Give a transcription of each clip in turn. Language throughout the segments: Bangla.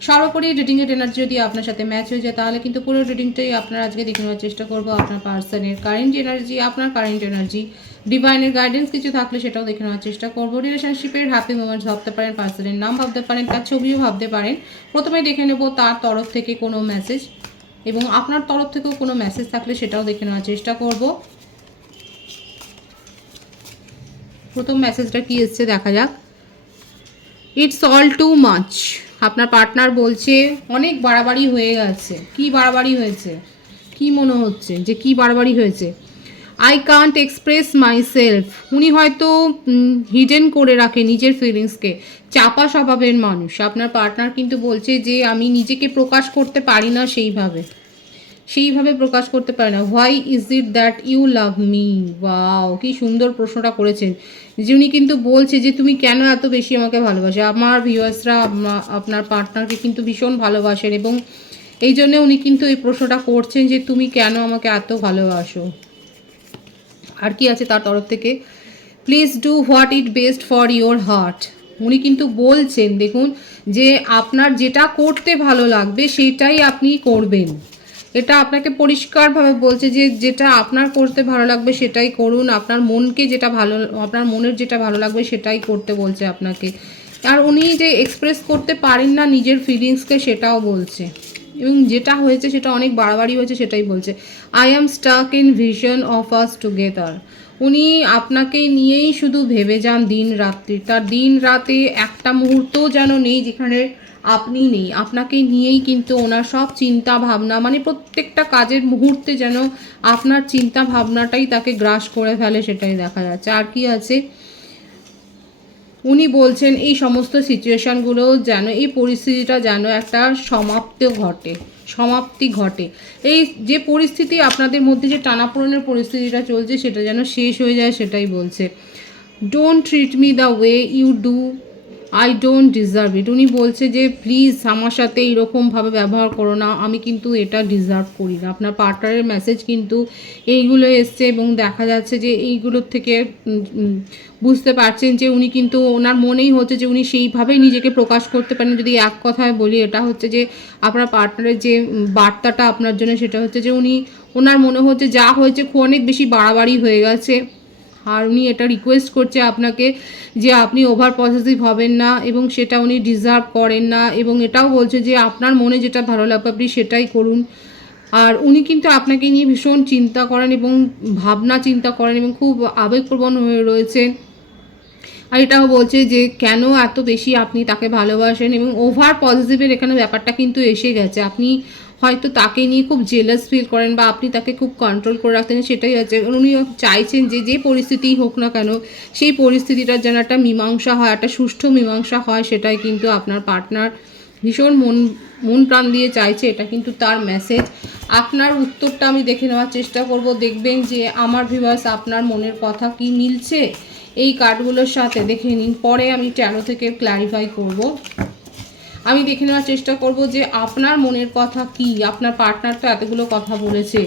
সর্বোপরি রিডিংয়ের এনার্জি যদি আপনার সাথে ম্যাচ হয়ে যায়, তাহলে কিন্তু পুরো রিডিংটাই আপনার আজকে দেখে নেওয়ার চেষ্টা করব আপনার পার্সনের কারেন্ট এনার্জি আপনার কারেন্ট এনার্জি ডিভাইনের গাইডেন্স কিছু থাকলে সেটাও দেখে নেওয়ার চেষ্টা করব। রিলেশনশিপের হ্যাপি মোমেন্টস ভাবতে পারেন পার্সনের নাম ভাবতে পারেন, তার ছবিও ভাবতে পারেন। প্রথমে দেখে নেব তার তরফ থেকে কোনো মেসেজ এবং আপনার তরফ থেকেও কোনো মেসেজ থাকলে সেটাও দেখে নেওয়ার চেষ্টা করব। প্রথম মেসেজটা কি এসছে দেখা যাক। ইটস অল টু মাচ আপনার পার্টনার বলছে, অনেক বাড়াবাড়ি হয়ে গেছে। কি বাড়াবাড়ি হয়েছে? কি মনে হচ্ছে যে কি বাড়াবাড়ি হয়েছে? I can't express myself উনি হয়তো হিডেন করে রাখে নিজের ফিলিংসকে চাপা স্বভাবের মানুষ। আপনার পার্টনার কিন্তু বলছে যে, আমি নিজেকে প্রকাশ করতে পারি না সেইভাবে। সেইভাবে প্রকাশ করতে পারে না। Why is it that you love me wow কি সুন্দর প্রশ্নটা করেছেন। যে উনি কিন্তু বলছে যে, তুমি কেন এত বেশি আমাকে ভালোবাসে? আমার ভিউয়ার্সরা আপনার পার্টনারকে কিন্তু ভীষণ ভালোবাসেন এবং এই জন্য উনি কিন্তু এই প্রশ্নটা করছেন যে, তুমি কেন আমাকে এত ভালোবাসো? আর কি আছে তার তরফ থেকে? Please do what it best for your heart উনি কিন্তু বলছেন, দেখুন, যে আপনার যেটা করতে ভালো লাগবে, সেটাই আপনি করবেন। এটা আপনাকে পরিষ্কারভাবে বলছে যে যেটা আপনার করতে ভালো লাগবে সেটাই করুন, আপনার মনকে যেটা ভালো, আপনার মনের যেটা ভালো লাগবে সেটাই করতে বলছে আপনাকে। আর উনি যে এক্সপ্রেস করতে পারেন না নিজের ফিলিংসকে সেটাও বলছে। এবং যেটা হয়েছে সেটা অনেক বাড়াবাড়ি হয়েছে সেটাই বলছে। I am stuck in vision of us together উনি আপনাকে নিয়েই শুধু ভেবে যান দিন রাত্রি। তার দিন রাতে একটা মুহূর্তও যেন নেই যেখানে আপনি নেই। আপনাকে নিয়েই কিন্তু ওনার সব চিন্তা ভাবনা মানে প্রত্যেকটা কাজের মুহূর্তে যেন আপনার চিন্তা ভাবনাটাই তাকে গ্রাস করে ফেলে সেটাই দেখা যাচ্ছে। আর কি আছে? উনি বলছেন, এই সমস্ত সিচুয়েশানগুলো যেন, এই পরিস্থিতিটা যেন একটা সমাপ্ত ঘটে, সমাপ্তি ঘটে। এই যে পরিস্থিতি, আপনাদের মধ্যে যে টানাপোড়েনের পরিস্থিতিটা চলছে, সেটা যেন শেষ হয়ে যায় সেটাই বলছে। Don't treat me the way you do I don't deserve it উনি বলছে যে প্লিজ আমার সাথে এইরকমভাবে ব্যবহার করো না। আমি কিন্তু এটা ডিজার্ভ করি না। আপনার পার্টনারের মেসেজ কিন্তু এইগুলো এসছে এবং দেখা যাচ্ছে যে, এইগুলোর থেকে বুঝতে পারছেন যে, উনি কিন্তু ওনার মনেই হচ্ছে যে, উনি সেইভাবেই নিজেকে প্রকাশ করতে পারেন। যদি এক কথায় বলি, এটা হচ্ছে যে, আপনার পার্টনারের যে বার্তাটা আপনার জন্য, সেটা হচ্ছে যে, উনি ওনার মনে হচ্ছে যা হয়েছে অনেক বেশি বাড়াবাড়ি হয়ে গেছে। আর উনি এটা রিকোয়েস্ট করছে আপনাকে যে আপনি ওভার পজিটিভ হবেন না এবং সেটা উনি ডিজার্ভ করেন না এবং এটাও বলছে যে আপনার মনে যেটা ভালো লাগবে আপনি সেটাই করুন। আর উনি কিন্তু আপনাকে নিয়ে ভীষণ চিন্তা করেন এবং ভাবনা চিন্তা করেন এবং খুব আবেগপ্রবণ হয়ে রয়েছেন। আর এটাও বলছে যে কেন এত বেশি আপনি তাকে ভালোবাসেন এবং ওভার পজিটিভের এখানে ব্যাপারটা কিন্তু এসে গেছে। আপনি হয়তো তাকে নিয়ে খুব জেলাস ফিল করেন বা আপনি তাকে খুব কন্ট্রোল করে রাখতেন, সেটাই হচ্ছে। উনি চাইছেন যে যে পরিস্থিতিই হোক না কেন, সেই পরিস্থিতিটার যেন একটা মীমাংসা হয়, একটা সুষ্ঠু মীমাংসা হয়, সেটাই কিন্তু আপনার পার্টনার ভীষণ মন মন প্রাণ দিয়ে চাইছে, এটা কিন্তু তার মেসেজ আপনার উত্তরটা আমি দেখে নেওয়ার চেষ্টা করব। দেখবেন যে, আমার ভিভার্স আপনার মনের কথা কি মিলছে? এই কার্ডগুলোর সাথে দেখে নিন। পরে আমি ট্যারো থেকে ক্ল্যারিফাই করব। আমি দেখে নেওয়ার চেষ্টা করব যে আপনার মনের কথা কি? আপনার পার্টনার তো এতগুলো কথা বলেছে।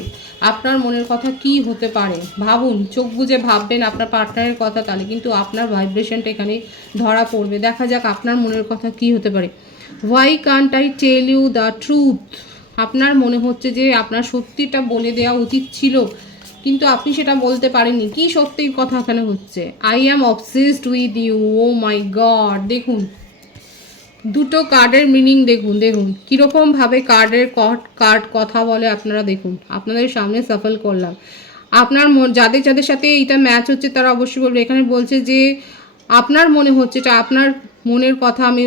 আপনার মনের কথা কি হতে পারে? ভাবুন, চোখ বুজে ভাববেন আপনার পার্টনারের কথা, তাহলে কিন্তু আপনার ভাইব্রেশনটা এখানে ধরা পড়বে। দেখা যাক আপনার মনের কথা কি হতে পারে। Why can't I tell you the truth আপনার মনে হচ্ছে যে আপনার সত্যিটা বলে দেওয়া উচিত ছিল, কিন্তু আপনি সেটা বলতে পারেননি। কি সত্যির কথা এখানে হচ্ছে? I am obsessed with you oh my god দেখুন দুটো কার্ডের মিনিং দেখুন দেখুন। কীরকমভাবে কার্ডের কার্ড কথা বলে আপনারা দেখুন। আপনাদের সামনে সফল করলাম। আপনার যাদের যাদের সাথে এইটা ম্যাচ হচ্ছে, তারা অবশ্যই বলবে। এখানে বলছে যে, আপনার মনে হচ্ছে, এটা আপনার মনের কথা, আমি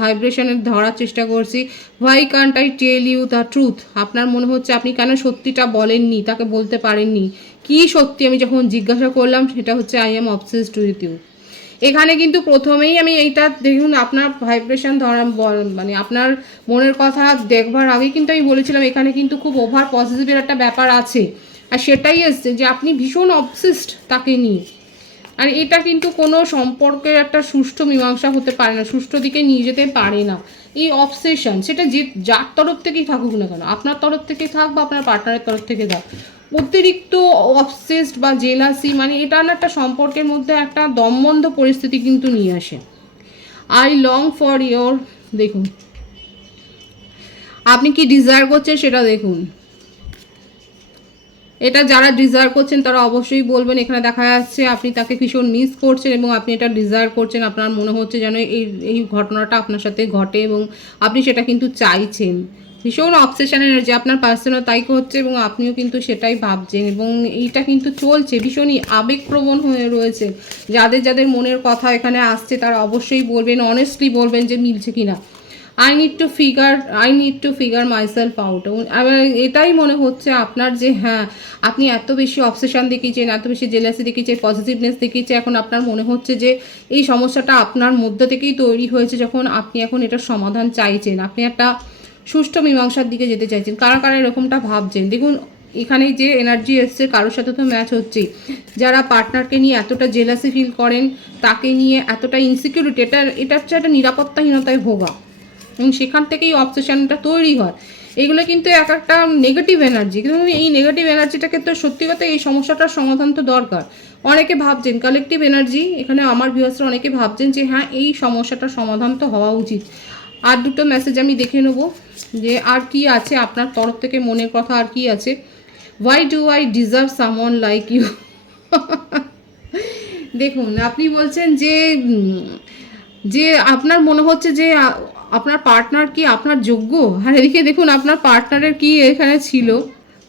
ভাইব্রেশনে ধরার চেষ্টা করছি। Why can't I tell you the truth আপনার মনে হচ্ছে আপনি কেন সত্যিটা বলেননি, তাকে বলতে পারেননি? কি সত্যি? আমি যখন জিজ্ঞাসা করলাম, সেটা হচ্ছে I am obsessed with you এখানে কিন্তু প্রথমেই আমি এইটা দেখুন, আপনার ভাইব্রেশন ধরা মানে আপনার মনের কথা দেখবার আগে কিন্তু আমি বলেছিলাম, এখানে কিন্তু খুব ওভার পজিটিভের একটা ব্যাপার আছে। আর সেটাই এসছে যে আপনি ভীষণ অবসিস্ট তাকে নিয়ে। আর এটা কিন্তু কোনো সম্পর্কের একটা সুষ্ঠু মীমাংসা হতে পারে না, সুষ্ঠু দিকে নিয়ে যেতে পারে না। এই অবসেশন সেটা যে যার তরফ থেকেই থাকুক না কেন, আপনার তরফ থেকে থাক বা আপনার পার্টনারের তরফ থেকে থাক অতিরিক্ত অবসেসড বা জেলাসি মানে এটা না একটা সম্পর্কের মধ্যে একটা দমবন্ধ পরিস্থিতি কিন্তু নিয়ে আসে। আই লং ফর ইয়োর দেখুন। আপনি কি ডিজায়ার করছেন সেটা দেখুন। এটা যারা ডিজায়ার করছেন তারা অবশ্যই বলবেন, এখানে দেখা যাচ্ছে আপনি তাকে ভীষণ মিস করছেন এবং আপনি এটা ডিজায়ার করছেন। আপনার মনে হচ্ছে যেন এই এই ঘটনাটা আপনার সাথে ঘটে এবং আপনি সেটা কিন্তু চাইছেন। ভীষণ অবসেশন এনার্জি আপনার পার্সনও তাই হচ্ছে এবং আপনিও কিন্তু সেটাই ভাবছেন এবং এইটা কিন্তু চলছে। ভীষণই আবেগপ্রবণ হয়ে রয়েছে। যাদের যাদের মনের কথা এখানে আসছে, তারা অবশ্যই বলবেন অনেস্টলি বলবেন যে মিলছে কি না I need to figure I need to figure myself out এটাই মনে হচ্ছে আপনার যে হ্যাঁ আপনি এত বেশি অবসেশন দেখিয়েছেন, এত বেশি জেলাসি দেখিয়েছেন পজিটিভনেস দেখিয়েছে এখন আপনার মনে হচ্ছে যে এই সমস্যাটা আপনার মধ্যে থেকেই তৈরি হয়েছে যখন আপনি এখন এটার সমাধান চাইছেন। আপনি একটা সুষ্ঠু মীমাংসার দিকে যেতে চাইছেন। কারা কারা এরকমটা ভাবছেন? দেখুন, এখানে যে এনার্জি এসছে, কারোর সাথে তো ম্যাচ হচ্ছেই। যারা পার্টনারকে নিয়ে এতটা জেলাসি ফিল করেন, তাকে নিয়ে এতটা ইনসিকিউরিটি এটা এটা হচ্ছে একটা নিরাপত্তাহীনতায় ভোগা। এবং সেখান থেকেই অবসেশনটা তৈরি হয়। এগুলো কিন্তু এক একটা নেগেটিভ এনার্জি কিন্তু এই নেগেটিভ এনার্জিটাকে তো সত্যি কথা এই সমস্যাটার সমাধান তো দরকার। অনেকে ভাবছেন কালেকটিভ এনার্জি এখানে আমার ভিউয়ার্সরা অনেকে ভাবছেন যে হ্যাঁ এই সমস্যাটার সমাধান তো হওয়া উচিত। আর দুটো মেসেজ আমি দেখে নেব। যে আর কি আছে আপনার তরফ থেকে মনের কথা আর কি আছে? Why do I deserve someone like you দেখুন, আপনি বলছেন যে যে আপনার মনে হচ্ছে যে আপনার পার্টনার কি আপনার যোগ্য? আর এদিকে দেখুন, আপনার পার্টনারের কি এখানে ছিল?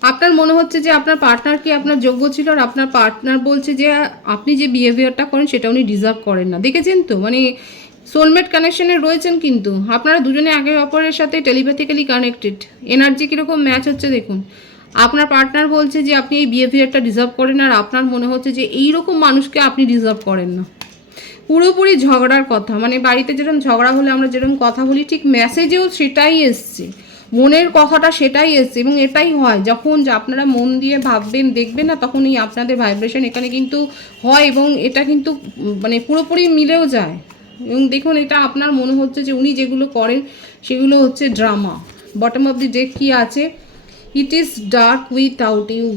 আপনার মনে হচ্ছে যে আপনার পার্টনার কি আপনার যোগ্য ছিল? আর আপনার পার্টনার বলছে যে, আপনি যে বিহেভিয়ারটা করেন, সেটা উনি ডিজার্ভ করেন না। দেখেছেন তো? মানে সোলমেট কানেকশনে রয়েছেন কিন্তু। আপনারা দুজনে একে অপরের সাথে টেলিপ্যাথিক্যালি কানেক্টেড এনার্জি কীরকম ম্যাচ হচ্ছে দেখুন। আপনার পার্টনার বলছে যে আপনি এই বিহেভিয়ারটা ডিজার্ভ করেন আর আপনার মনে হচ্ছে যে এই রকম মানুষকে আপনি ডিজার্ভ করেন না। পুরোপুরি ঝগড়ার কথা। মানে বাড়িতে যেরকম ঝগড়া হলে আমরা যেরকম কথা বলি, ঠিক মেসেজেও সেটাই এসছে। মনের কথাটা সেটাই এসছে এবং এটাই হয়। যখন আপনারা মন দিয়ে ভাববেন, দেখবেন না, তখনই আপনাদের ভাইব্রেশন এখানে কিন্তু হয় এবং এটা কিন্তু মানে পুরোপুরি মিলেও যায়। এবং দেখুন, এটা আপনার মনে হচ্ছে যে উনি যেগুলো করেন, সেগুলো হচ্ছে drama. Bottom of the deck কি আছে? It is dark without you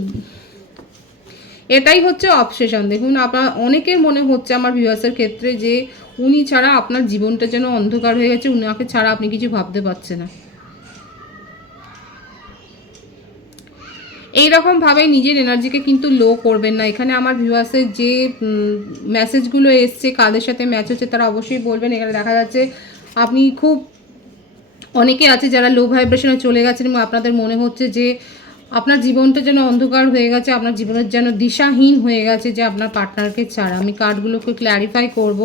এটাই হচ্ছে অবসেশন দেখুন, আপনার, অনেকের মনে হচ্ছে আমার ভিউয়ার্সের ক্ষেত্রে যে উনি ছাড়া আপনার জীবনটা যেন অন্ধকার হয়ে গেছে, উনাকে ছাড়া আপনি কিছু ভাবতে পারছে না। এইরকম ভাবে নিজের এনার্জিকে কিন্তু লো করবেন না। এখানে আমার ভিউয়ার্সের যে মেসেজগুলো এসছে, কাদের সাথে ম্যাচ হচ্ছে তারা অবশ্যই বলবেন। এখানে দেখা যাচ্ছে আপনি খুব, অনেকে আছে যারা লো ভাইব্রেশনে চলে গেছেন এবং আপনাদের মনে হচ্ছে যে, আপনার জীবনটা যেন অন্ধকার হয়ে গেছে, আপনার জীবনের যেন দিশাহীন হয়ে গেছে যে আপনার পার্টনারকে ছাড়া। আমি কার্ডগুলোকে ক্ল্যারিফাই করব।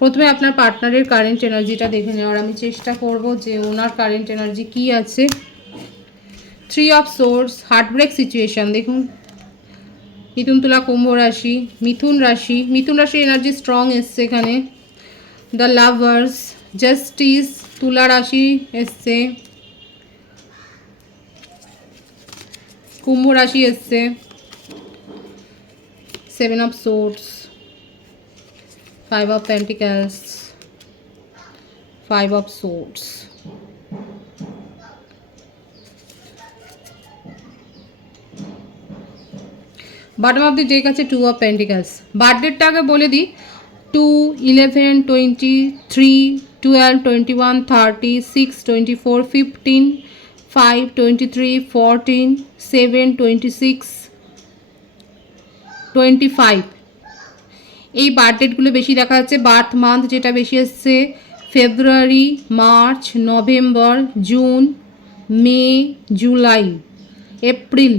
প্রথমে আপনার পার্টনারের কারেন্ট এনার্জিটা দেখে নেওয়ার। আমি চেষ্টা করব যে ওনার কারেন্ট এনার্জি কি আছে। Three of swords heartbreak situation দেখুন। মিথুন তুলা কুম্ভ রাশি, মিথুন রাশি, মিথুন রাশির এনার্জি স্ট্রং এসছে এখানে। দ্য লাভার্স জাস্টিস তুলা রাশি এসছে। কুম্ভ রাশি এসছে। Seven of swords five of pentacles five of swords bottom of the deck আছে টু অফ পেন্টিকালস বার্থডেটটা আগে বলে দিই। Two eleven twenty three twelve twenty one thirty six twenty four fifteen five twenty three fourteen seven twenty six twenty five এই বার্থ ডেটগুলো বেশি দেখা যাচ্ছে। বার্থ মান্থ যেটা বেশি এসছে February March November June May July April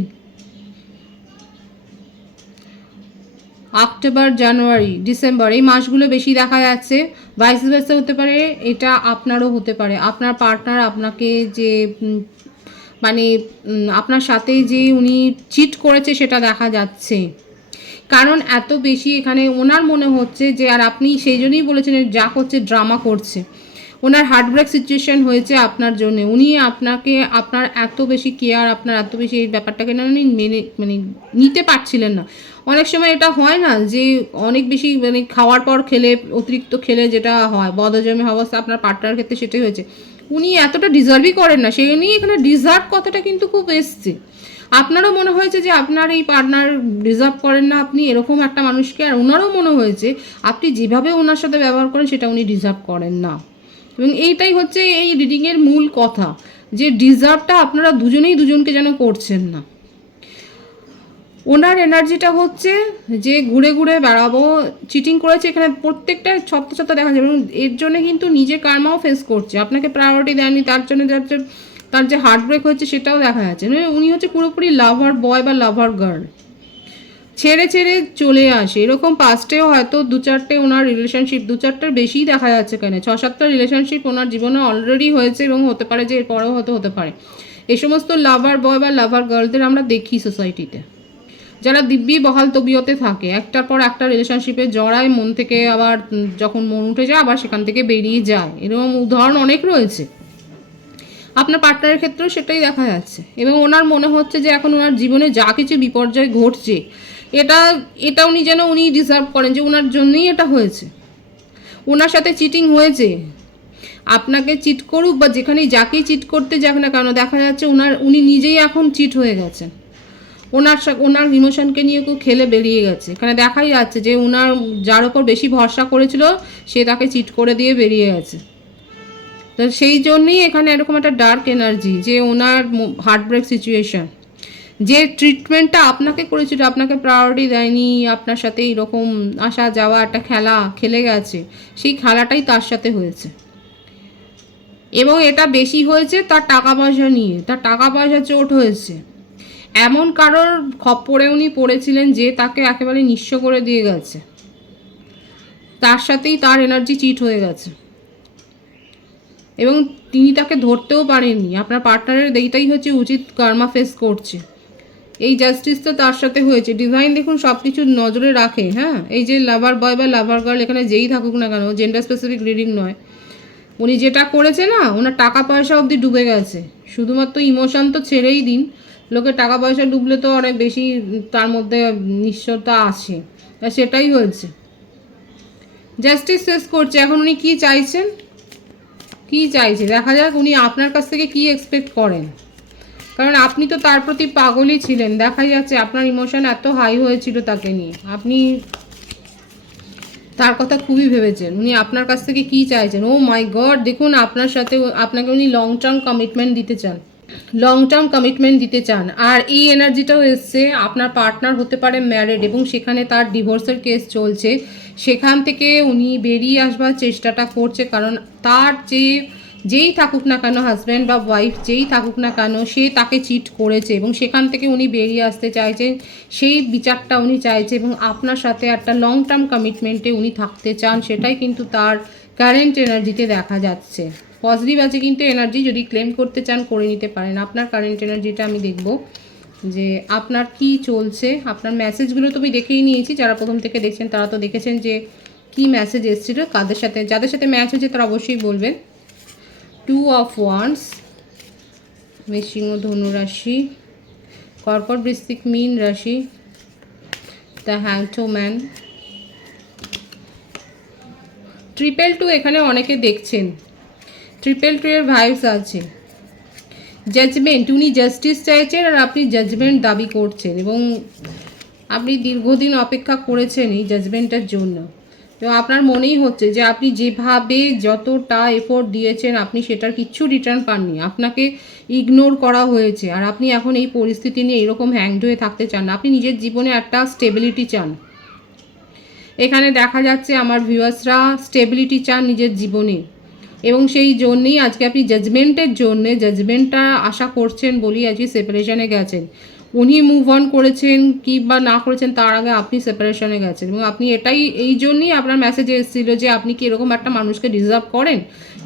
October, January, December, এই মাসগুলো বেশি দেখা যাচ্ছে। ভাইস ভার্সা হতে পারে, এটা আপনারও হতে পারে। আপনার পার্টনার আপনাকে যে মানে আপনার সাথে যে উনি চিট করেছে সেটা দেখা যাচ্ছে। কারণ এত বেশি এখানে ওনার মনে হচ্ছে যে, আর আপনি সেই জন্যই বলেছেন যা করছে ড্রামা করছে। ওনার হার্ট ব্রেক সিচুয়েশন হয়েছে আপনার জন্য। উনি আপনাকে, আপনার এত বেশি কেয়ার আপনার এত বেশি এই ব্যাপারটাকে না উনি মেনে মানে নিতে পারছিলেন না। অনেক সময় এটা হয় না যে অনেক বেশি মানে খাওয়ার পর খেলে, অতিরিক্ত খেলে যেটা হয় বদজমে অবস্থা আপনার পার্টনার ক্ষেত্রে সেটাই হয়েছে। উনি এতটা ডিজার্ভই করেন না, সেই নিয়ে এখানে ডিজার্ভ কথাটা কিন্তু খুব এসছে। আপনারও মনে হয়েছে যে আপনার এই পার্টনার ডিজার্ভ করেন না আপনি, এরকম একটা মানুষকে, আর ওনারও মনে হয়েছে, আপনি যেভাবে ওনার সাথে ব্যবহার করেন, সেটা উনি ডিজার্ভ করেন না। এবং এইটাই হচ্ছে এই রিডিংয়ের মূল কথা, যে ডিজার্ভটা আপনারা দুজনেই দুজনকে যেন করছেন না। ওনার এনার্জিটা হচ্ছে যে ঘুরে ঘুরে বেড়াবো চিটিং করেছে এখানে প্রত্যেকটা ছত্র ছত্র দেখা যাবে এবং এর জন্য কিন্তু নিজে কার্মাও ফেস করছে। আপনাকে প্রায়োরিটি দেয়নি তার জন্য যার যে- তার যে হার্ট ব্রেক হচ্ছে সেটাও দেখা যাচ্ছে। মানে উনি হচ্ছে পুরোপুরি লাভার বয় বা লাভার গার্ল ছেড়ে ছেড়ে চলে আসে। এরকম পাস্টেও হয়তো দু চারটে ওনার রিলেশনশিপ দু চারটের বেশিই দেখা যাচ্ছে কেন ছ সাতটা রিলেশনশিপ ওনার জীবনে অলরেডি হয়েছে এবং হতে পারে যে এরপরেও হয়তো হতে পারে। এই সমস্ত লাভার বয় বা লাভার গার্লদের আমরা দেখি সোসাইটিতে যারা দিব্যি বহাল তবিয়তে থাকে, একটার পর একটা রিলেশনশিপে জড়ায়, মন থেকে আবার যখন মন উঠে যায়, আবার সেখান থেকে বেরিয়ে যায়। এরকম উদাহরণ অনেক রয়েছে। আপনার পার্টনারের ক্ষেত্রেও সেটাই দেখা যাচ্ছে। এবং ওনার মনে হচ্ছে যে এখন ওনার জীবনে যা কিছু বিপর্যয় ঘটছে এটা এটা উনি যেন উনি ডিজার্ভ করেন যে ওনার জন্যই এটা হয়েছে। ওনার সাথে চিটিং হয়েছে। আপনাকে চিট করুক বা যেখানেই যাকেই চিট করতে যাক না কেন, দেখা যাচ্ছে ওনার উনি নিজেই এখন চিট হয়ে গেছেন। ওনার ওনার ইমোশনকে নিয়ে কেউ খেলে বেরিয়ে গেছে। এখানে দেখাই যাচ্ছে যে ওনার যার ওপর বেশি ভরসা করেছিল, সে তাকে চিট করে দিয়ে বেরিয়ে গেছে। তো সেই জন্যই এখানে এরকম একটা ডার্ক এনার্জি যে ওনার হার্ট ব্রেক সিচুয়েশন যে ট্রিটমেন্টটা আপনাকে করেছিল আপনাকে প্রায়োরিটি দেয়নি, আপনার সাথে এইরকম আসা যাওয়া একটা খেলা খেলে গেছে, সেই খেলাটাই তার সাথে হয়েছে। এবং এটা বেশি হয়েছে তার টাকা পয়সা নিয়ে, তার টাকা পয়সা চোট হয়েছে। এমন কারোর খপ্পরে উনি পড়েছিলেন যে তাকে একেবারে নিঃস্ব করে দিয়ে গেছে। তার সাথেই তার এনার্জি চিট হয়ে গেছে। এবং তিনি তাকে ধরতেও পারেননি। আপনার পার্টনারের এইটাই হচ্ছে উচিত কর্মা ফেস করছে। এই জাস্টিস তো তার সাথে হয়েছে। ডিজাইন দেখুন সব কিছু নজরে রাখে হ্যাঁ? এই যে লাভার বয় বা লাভার গার্ল এখানে যেই থাকুক না কেন জেন্ডার স্পেসিফিক রিডিং নয়। উনি যেটা করেছে না, ওনার টাকা পয়সা অবধি ডুবে গেছে। শুধুমাত্র ইমোশন তো ছেড়েই দিন। লোকে টাকা পয়সা ডুবলে তো অনেক বেশি তার মধ্যে নিশ্চয়তা আসে। সেটাই হয়েছে। জাস্টিস শেষ করছে। এখন উনি কি চাইছেন? কি চাইছে? দেখা যাক উনি আপনার কাছ থেকে কি এক্সপেক্ট করেন। কারণ আপনি তো তার প্রতি পাগলই ছিলেন। দেখাই যাচ্ছে আপনার ইমোশন এত হাই হয়েছিল তাকে নিয়ে। আপনি তার কথা খুবই ভেবেছেন। উনি আপনার কাছ থেকে কি চাইছেন? ও মাই গড দেখুন আপনার সাথে আপনাকে উনি লং টার্ম কমিটমেন্ট দিতে চান। লং টার্ম কমিটমেন্ট দিতে চান। আর এই এনার্জিটাও এসছে, আপনার পার্টনার হতে পারে ম্যারেড এবং সেখানে তার ডিভোর্সের কেস চলছে। সেখান থেকে উনি বেরিয়ে আসবার চেষ্টাটা করছে, কারণ তার যে যেই থাকুক না কেন হাজব্যান্ড বা ওয়াইফ যেই থাকুক না কেন, সে তাকে চিট করেছে এবং সেখান থেকে উনি বেরিয়ে আসতে চাইছেন সেই বিচারটা উনি চাইছে এবং আপনার সাথে একটা লং টার্ম কমিটমেন্টে উনি থাকতে চান, সেটাই কিন্তু তার কারেন্ট এনার্জিতে দেখা যাচ্ছে। পজিটিভ আছে কিন্তু এনার্জি যদি ক্লেম করতে চান, করে নিতে পারেন। আপনার কারেন্ট এনার্জিটা আমি দেখব যে আপনার কি চলছে। আপনার মেসেজগুলো তো আমি দেখেই নিয়েছি, যারা প্রথম থেকে দেখছেন, তারা তো দেখেছেন যে কি মেসেজ এসেছিল, কাদের সাথে, যাদের সাথে ম্যাচ হয়েছে তারা অবশ্যই বলবেন। টু অফ ওয়ান্স ও ধনুরাশি কর্কট বৃশ্চিক, মীন রাশি the hanged man triple two এখানে অনেকে দেখছেন। ট্রিপল টু এর ভাইবস আছে। জাজমেন্ট উনি জাস্টিস চাইছেন আর আপনি জাজমেন্ট দাবি করছেন এবং আপনি দীর্ঘদিন অপেক্ষা করেছেন এই জাজমেন্টের জন্য। তো আপনার মনেই হচ্ছে যে আপনি যেভাবে যতটা এফোর্ট দিয়েছেন, আপনি সেটার কিচ্ছু রিটার্ন পাননি। আপনাকে ইগনোর করা হয়েছে। আর আপনি এখন এই পরিস্থিতি নিয়ে এরকম হ্যাংড হয়ে থাকতে চান না। আপনি নিজের জীবনে একটা স্টেবিলিটি চান। এখানে দেখা যাচ্ছে আমার ভিউয়ার্সরা স্টেবিলিটি চান নিজের জীবনে। এবং সেই জন্যেই আজকে আপনি জাজমেন্টের জন্যে জাজমেন্টটা আশা করছেন বলেই আজকে সেপারেশনে গেছেন। উনি মুভ অন করেছেন কি বা না করেছেন, তার আগে আপনি সেপারেশনে গেছেন। এবং আপনি এটাই, এই জন্যই আপনার মেসেজে এসেছিল যে আপনি কি এরকম একটা মানুষকে ডিজার্ভ করেন?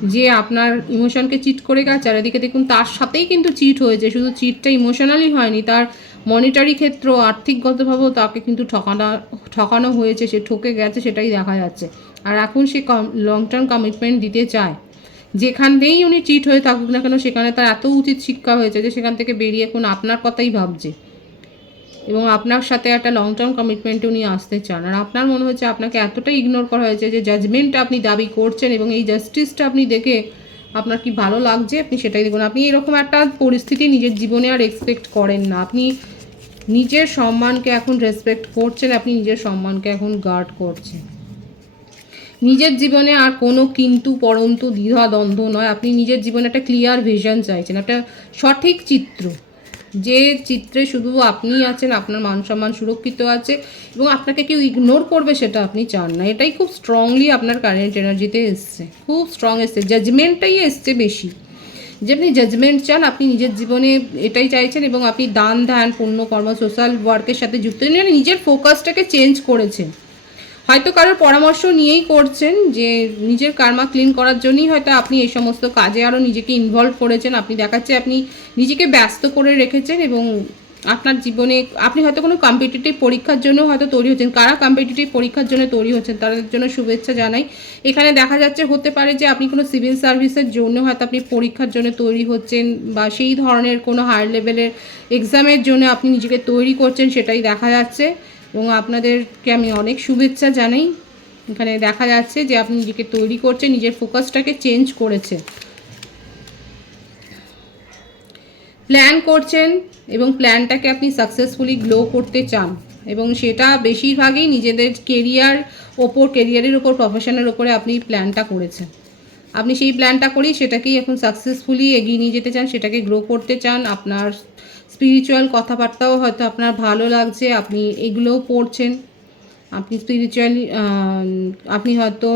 যে আপনার ইমোশনকে চিট করে গেছে। চারিদিকে দেখুন, তার সাথেই কিন্তু চিট হয়েছে। শুধু চিটটা ইমোশনালি হয়নি, তার মনিটারি ক্ষেত্র, আর্থিকগতভাবেও তাকে কিন্তু ঠকানো ঠকানো হয়েছে। সে ঠকে গেছে, সেটাই দেখা যাচ্ছে। আর এখন সে লং টার্ম কমিটমেন্ট দিতে চায়। যেখানেই উনি চিট হয়ে থাকুক না কেন, সেখানে তার এত উচিত শিক্ষা হয়েছে যে সেখান থেকে বেরিয়ে এখন আপনার কথাই ভাবছে। এবং আপনার সাথে একটা লং টার্ম কমিটমেন্টে উনি আসতে চান। আর আপনার মনে হচ্ছে আপনাকে এতটাই ইগনোর করা হয়েছে যে জাজমেন্টটা আপনি দাবি করছেন এবং এই জাস্টিসটা আপনি দেখে আপনার কি ভালো লাগছে? আপনি সেটাই দেখুন। আপনি এরকম একটা পরিস্থিতি নিজের জীবনে আর এক্সপেক্ট করেন না। আপনি নিজের সম্মানকে এখন রেসপেক্ট করছেন, আপনি নিজের সম্মানকে এখন গার্ড করছেন। নিজের জীবনে আর কোনো কিন্তু পরন্তু দ্বিধা দ্বন্দ্ব নয়। আপনি নিজের জীবনে একটা ক্লিয়ার ভিশন চাইছেন, একটা সঠিক চিত্র। যে চিত্রে শুধু আপনিই আছেন, আপনার মান সম্মান সুরক্ষিত আছে এবং আপনাকে কেউ ইগনোর করবে সেটা আপনি চান না। এটাই খুব স্ট্রংলি আপনার কারেন্ট এনার্জিতে এসছে। খুব স্ট্রং এসছে। জাজমেন্টটাই এসছে বেশি। যে আপনি জাজমেন্ট চান, আপনি নিজের জীবনে এটাই চাইছেন এবং আপনি দান, ধ্যান, পুণ্যকর্ম সোশ্যাল ওয়ার্কের সাথে যুক্ত। নিজের ফোকাসটাকে চেঞ্জ করেছেন। হয়তো কারোর পরামর্শ নিয়েই করছেন যে নিজের কার্মা ক্লিন করার জন্যই হয়তো আপনি এই সমস্ত কাজে আরও নিজেকে ইনভলভ করেছেন। আপনি দেখাচ্ছে আপনি নিজেকে ব্যস্ত করে রেখেছেন এবং আপনার জীবনে আপনি হয়তো কোনো কম্পিটিটিভ পরীক্ষার জন্য হয়তো তৈরি হচ্ছেন। কারা কম্পিটিটিভ পরীক্ষার জন্য তৈরি হচ্ছেন তাদের জন্য শুভেচ্ছা জানাই। এখানে দেখা যাচ্ছে, হতে পারে যে আপনি কোনো সিভিল সার্ভিসের জন্য হয়তো আপনি পরীক্ষার জন্য তৈরি হচ্ছেন বা সেই ধরনের কোনো হায়ার লেভেলের এক্সামের জন্য আপনি নিজেকে তৈরি করছেন, সেটাই দেখা যাচ্ছে। এবং আপনাদেরকে আমি অনেক শুভেচ্ছা জানাই। এখানে দেখা যাচ্ছে যে আপনি নিজেকে তৈরি করছেন, নিজের ফোকাসটাকে চেঞ্জ করেছে। প্ল্যান করছেন এবং প্ল্যানটাকে আপনি সাকসেসফুলি গ্লো করতে চান এবং সেটা বেশিরভাগই নিজেদের কেরিয়ার ওপর, কেরিয়ারের ওপর, প্রফেশনের ওপরে আপনি প্ল্যানটা করেছেন। আপনি সেই প্ল্যানটা করেই সেটাকেই এখন সাকসেসফুলি এগিয়ে নিয়ে যেতে চান, সেটাকে গ্রো করতে চান, আপনার স্পিরিচুয়াল কথাবার্তাও হয়তো আপনার ভালো লাগছে, আপনি এগুলোও পড়ছেন। আপনি স্পিরিচুয়ালি আপনি হয়তো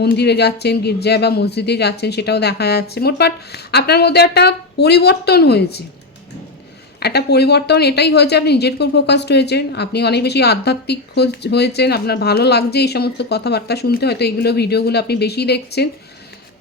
মন্দিরে যাচ্ছেন, গির্জায় বা মসজিদে যাচ্ছেন, সেটাও দেখা যাচ্ছে। মোটমাট আপনার মধ্যে একটা পরিবর্তন হয়েছে। একটা পরিবর্তন এটাই হয়েছে, আপনি নিজের উপর ফোকাসড হয়েছেন, আপনি অনেক বেশি আধ্যাত্মিক হয়েছেন, আপনার ভালো লাগছে এই সমস্ত কথাবার্তা শুনতে, হয়তো এগুলো ভিডিওগুলো আপনি বেশি দেখছেন।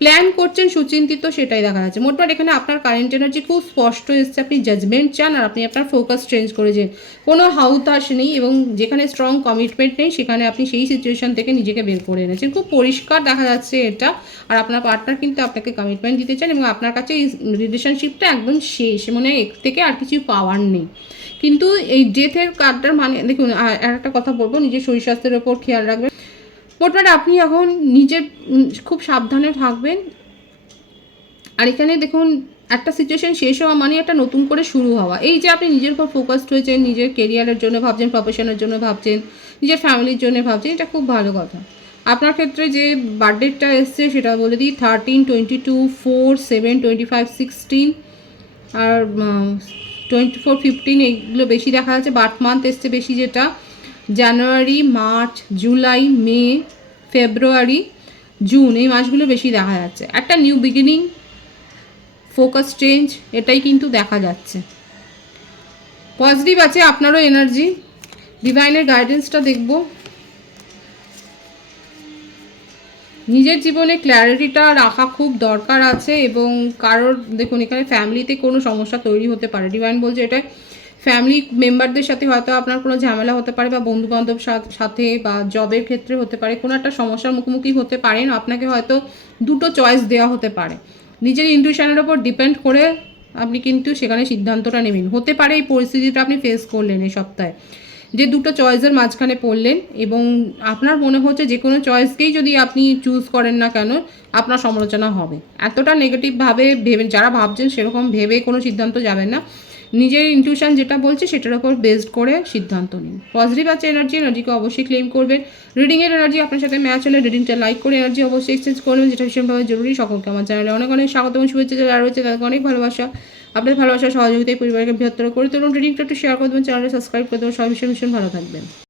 প্ল্যান করছেন, সুচিন্তিত সেটাই দেখা যাচ্ছে। মোটমাট এখানে আপনার কারেন্ট এনার্জি খুব স্পষ্ট এসছে, আপনি জাজমেন্ট চান আর আপনি আপনার ফোকাস চেঞ্জ করেছেন কোনো হাউতাস নেই এবং যেখানে স্ট্রং কমিটমেন্ট নেই, সেখানে আপনি সেই সিচুয়েশন থেকে নিজেকে বের করে এনেছেন। খুব পরিষ্কার দেখা যাচ্ছে এটা আর আপনার পার্টনার কিন্তু আপনাকে কমিটমেন্ট দিতে চান এবং আপনার কাছে এই রিলেশনশিপটা একদম শেষ মানে এর থেকে আর কিছু পাওয়ার নেই। কিন্তু এই ডেথের কার্ডটার মানে দেখুন, আর একটা কথা বলব, নিজের শরীর স্বাস্থ্যের ওপর খেয়াল রাখবেন। মোটমাট আপনি এখন নিজে খুব সাবধানে থাকবেন। আর এখানে দেখুন, একটা সিচুয়েশন শেষ হওয়া মানে একটা নতুন করে শুরু হওয়া। এই যে আপনি নিজের উপর ফোকাসড হয়েছেন, নিজের কেরিয়ারের জন্য ভাবছেন প্রফেশনের জন্য ভাবছেন, নিজের ফ্যামিলির জন্য ভাবছেন, এটা খুব ভালো কথা। আপনার ক্ষেত্রে যে বার্থডেটা এসছে, সেটা বলে দিই thirteen twenty two four seven twenty five sixteen আর টোয়েন্টি ফোর ফিফটিন এইগুলো বেশি দেখা যাচ্ছে। বার্থ মান্থ এসছে বেশি যেটা। January, March, July, May, February, June, এই মাসগুলো বেশি দেখা যাচ্ছে। একটা নিউ বিগিনিং, ফোকাস চেঞ্জ, এটাই কিন্তু দেখা যাচ্ছে। পজিটিভ আছে আপনারও এনার্জি। ডিভাইনের গাইডেন্সটা দেখব। নিজের জীবনে ক্ল্যারিটিটা রাখা খুব দরকার আছে এবং কারোর, দেখুন, এখানে ফ্যামিলিতে কোনো সমস্যা তৈরি হতে পারে। ডিভাইন বলছে এটা ফ্যামিলি মেম্বারদের সাথে হয়তো আপনার কোনো ঝামেলা হতে পারে বা বন্ধু বান্ধব সাথে বা জবের ক্ষেত্রে হতে পারে, কোনো একটা সমস্যার মুখোমুখি হতে পারেন আপনাকে হয়তো দুটো চয়েস দেওয়া হতে পারে। নিজের ইনটিউশনের ওপর ডিপেন্ড করে আপনি কিন্তু সেখানে সিদ্ধান্তটা নেবেন। হতে পারে এই পরিস্থিতিটা আপনি ফেস করলেন এই সপ্তাহে, যে দুটো চয়েসের মাঝখানে পড়লেন এবং আপনার মনে হচ্ছে যে কোনো চয়েসকেই যদি আপনি চুজ করেন না কেন, আপনার সমালোচনা হবে। এতটা নেগেটিভভাবে ভেবে, যারা ভাবছেন সেরকম ভেবে কোনো সিদ্ধান্ত যাবেন না। নিজের ইনটিউশন যেটা বলছে সেটার উপর বেসড করে সিদ্ধান্ত নিন। পজিটিভ আছে এনার্জি এনার্জিকে অবশ্যই ক্লেম করবেন। রিডিংয়ের এনার্জি আপনার সাথে ম্যাচ হলে রিডিংটা লাইক করে এনার্জি অবশ্যই এক্সচেঞ্জ করবেন, যেটা ভীষণভাবে জরুরি। সকলকে আমার চ্যানেলে অনেক অনেক স্বাগত এবং শুভেচ্ছা যারা রয়েছে তাদেরকে অনেক ভালোবাসা। আপনাদের ভালোবাসা সহযোগিতায় পরিবারকে বৃহত্তর করে তুলুন। রিডিংটা একটু শেয়ার করে দেবেন চ্যানেলটা সাবস্ক্রাইব করে দেবেন। সবাই ভীষণ ভীষণ ভালো থাকবেন।